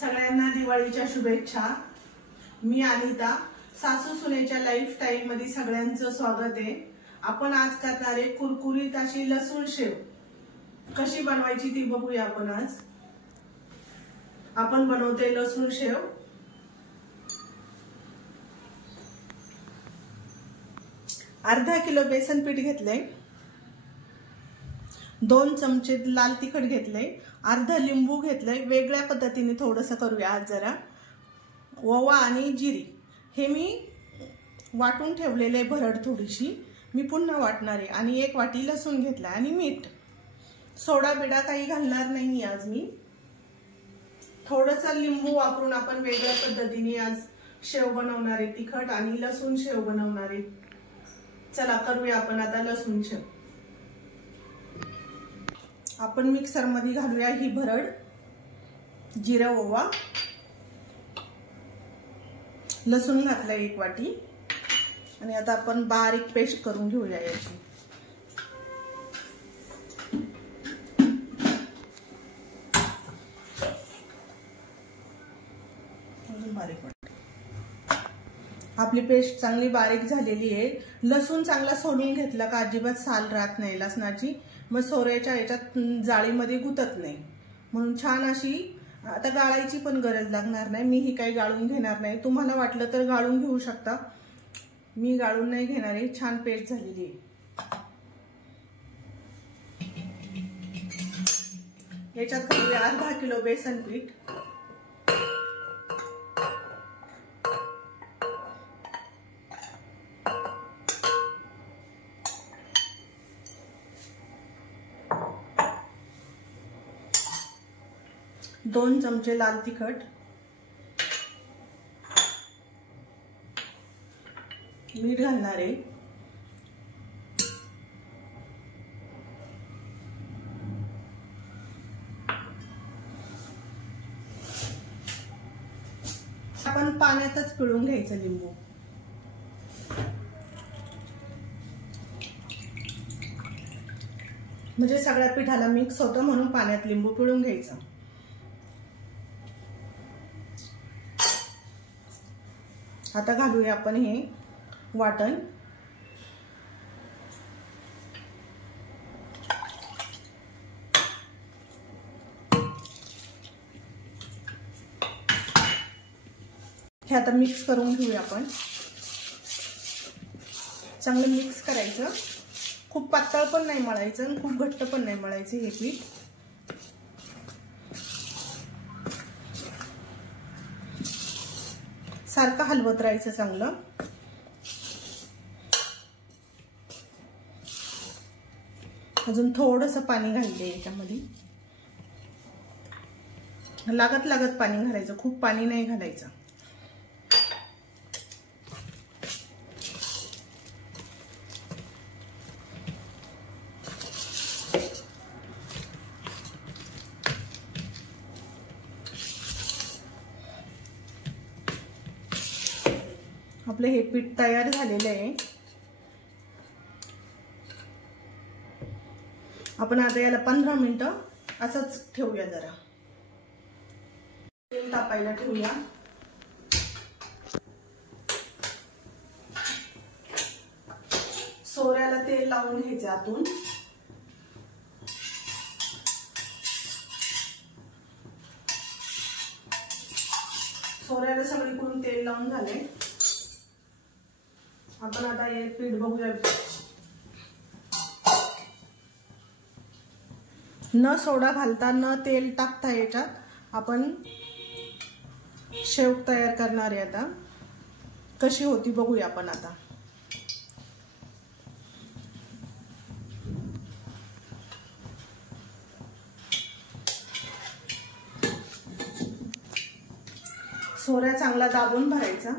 सगळ्यांना दिवाळीच्या शुभेच्छा। मी अनिता, सासू सुनेच्या लाईफ स्टाईल मध्ये सगळ्यांचं स्वागत आहे। आपण आज करणार आहे कुरकुरीत अशी लसूण शेव। कशी बनवायची ती बघूया आपण आज। आपण बनवते लसूण शेव। अर्धा किलो बेसन पीठ घेतलंय, 2 चमचे लाल तिखट घेतलंय, अर्धा लिंबू घेतलंय। वेगळ्या पद्धतीने थोडंसं करूया आज जरा। ओवा आणि जिरी हे मी वाटून ठेवलेले भरड थोडीशी मी पुन्हा वाटणार आहे। आणि 1 वाटी लसूण घेतला आणि मीठ। सोडा बिडा काही घालणार नाही आज मी। थोडंसं लिंबू वापरून आपण वेगळ्या पद्धतीने आज शेव बनवणार आहे। तिखट आणि लसूण शेव बनवणार आहे। चला करूया आपण आता लसूण शेव। आपण मिक्सर मध्ये घालूया ही भरड, जिरा, ओवा, लसूण घातला 1 वाटी आणि आता आपण बारीक पेस्ट करून घेऊया याची। आपली पेस्ट चांगली बारीक झालेली आहे। लसूण चांगला सोलून घेतला का अजिबात साल राहत नाही लसणाची, मग सोऱ्याच्या याच्यात जाळीमध्ये गुतत नाही, म्हणून छान अशी। आता गाळायची पण गरज लागणार नाही, मी ही काही गाळून घेणार नाही। तुम्हाला वाटलं तर गाळून घेऊ शकता, मी गाळून नाही घेणार आहे। छान पेस्ट झालेली आहे। याच्यात घालूया अर्धा किलो बेसन पीठ, दोन चमचे लाल तिखट, मीठ घालणार आहे, आपण पाण्यातच पिळून घ्यायचं लिंबू। म्हणजे सगळ्या पिठाला मिक्स होतं, म्हणून पाण्यात लिंबू पिळून घ्यायचं। आता घालूया आपण हे वाटण। हे आता मिक्स करून घेऊया आपण। चांगलं मिक्स करायचं, खूप पातळ पण नाही मळायचं आणि खूप घट्ट पण नाही मळायचं हे पीठ। सारखं हलवत राहायचं चांगलं। अजून थोडंसं पाणी घालते याच्यामध्ये, लागत लागत पाणी घालायचं, खूप पाणी नाही घालायचं। आपलं हे पीठ तयार झालेलं आहे। आपण आता याला 15 मिनिटं असंच ठेवूया। जरा तेल तापायला ठेवूया। सोऱ्याला तेल लावून घ्यायचं आतून। सोऱ्याला सगळीकडून तेल लावून झाले। आपण आता हे पीठ बघूया। न सोडा घालता न तेल टाकता याच्यात आपण शेव तयार करणार आहे। आता कशी होती बघूया आपण आता। सोऱ्या चांगला दाबून भरायचा।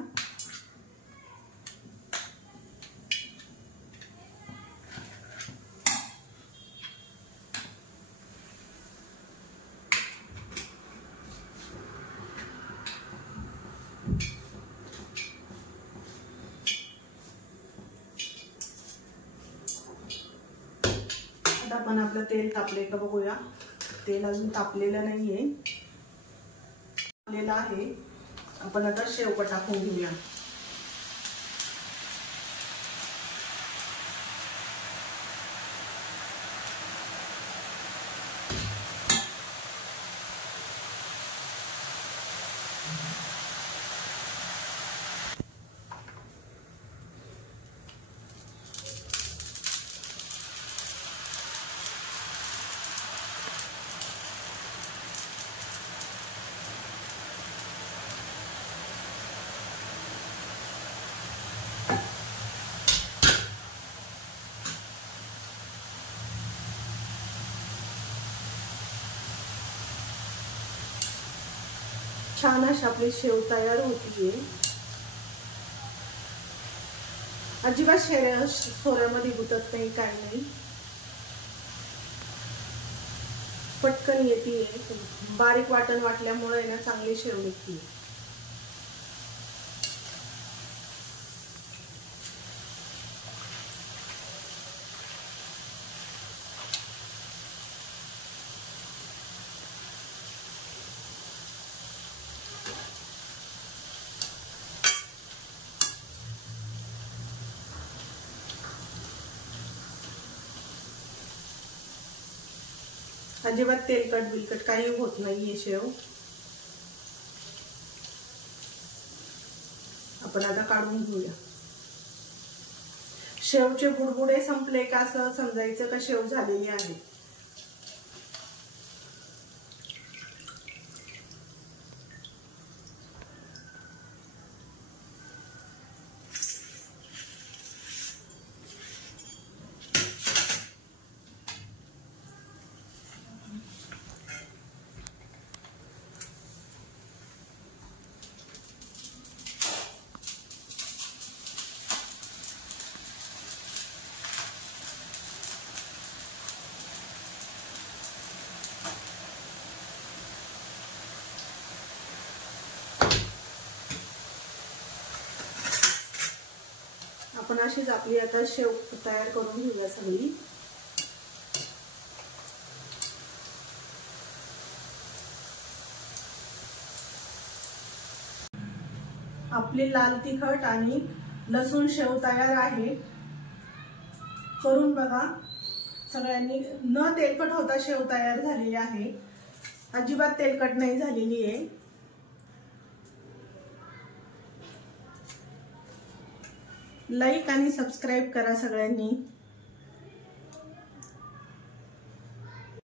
आपण आपलं तेल तापले का बघूया। तेल अजून तापलेलं नाहीये। झालेला आहे. आपण आता शेव टाकून घेऊया. छान अशी आपली शेव तयार होतीये. अजिबात सोऱ्यामध्ये गुतत नाही, काय नाही, पटकन येते. बारीक वाटण वाटल्यामुळे ना चांगली शेव निघते. अजिबात तेलकट बिलकट काही होत नाहीये शेव. आपण आता काढून घेऊया. शेवचे बुडबुडे संपले का असं समजायचं का शेव झालेली आहे. आपण अशीच आपली आता शेव तयार करून घेऊया सगळी. आपली लाल तिखट आणि लसूण शेव तयार आहे. करून बघा सगळ्यांनी. न तेलकट होता शेव तयार झालेली आहे. अजिबात तेलकट नाही झालेली आहे. लाईक आणि सबस्क्राईब करा सगळ्यांनी.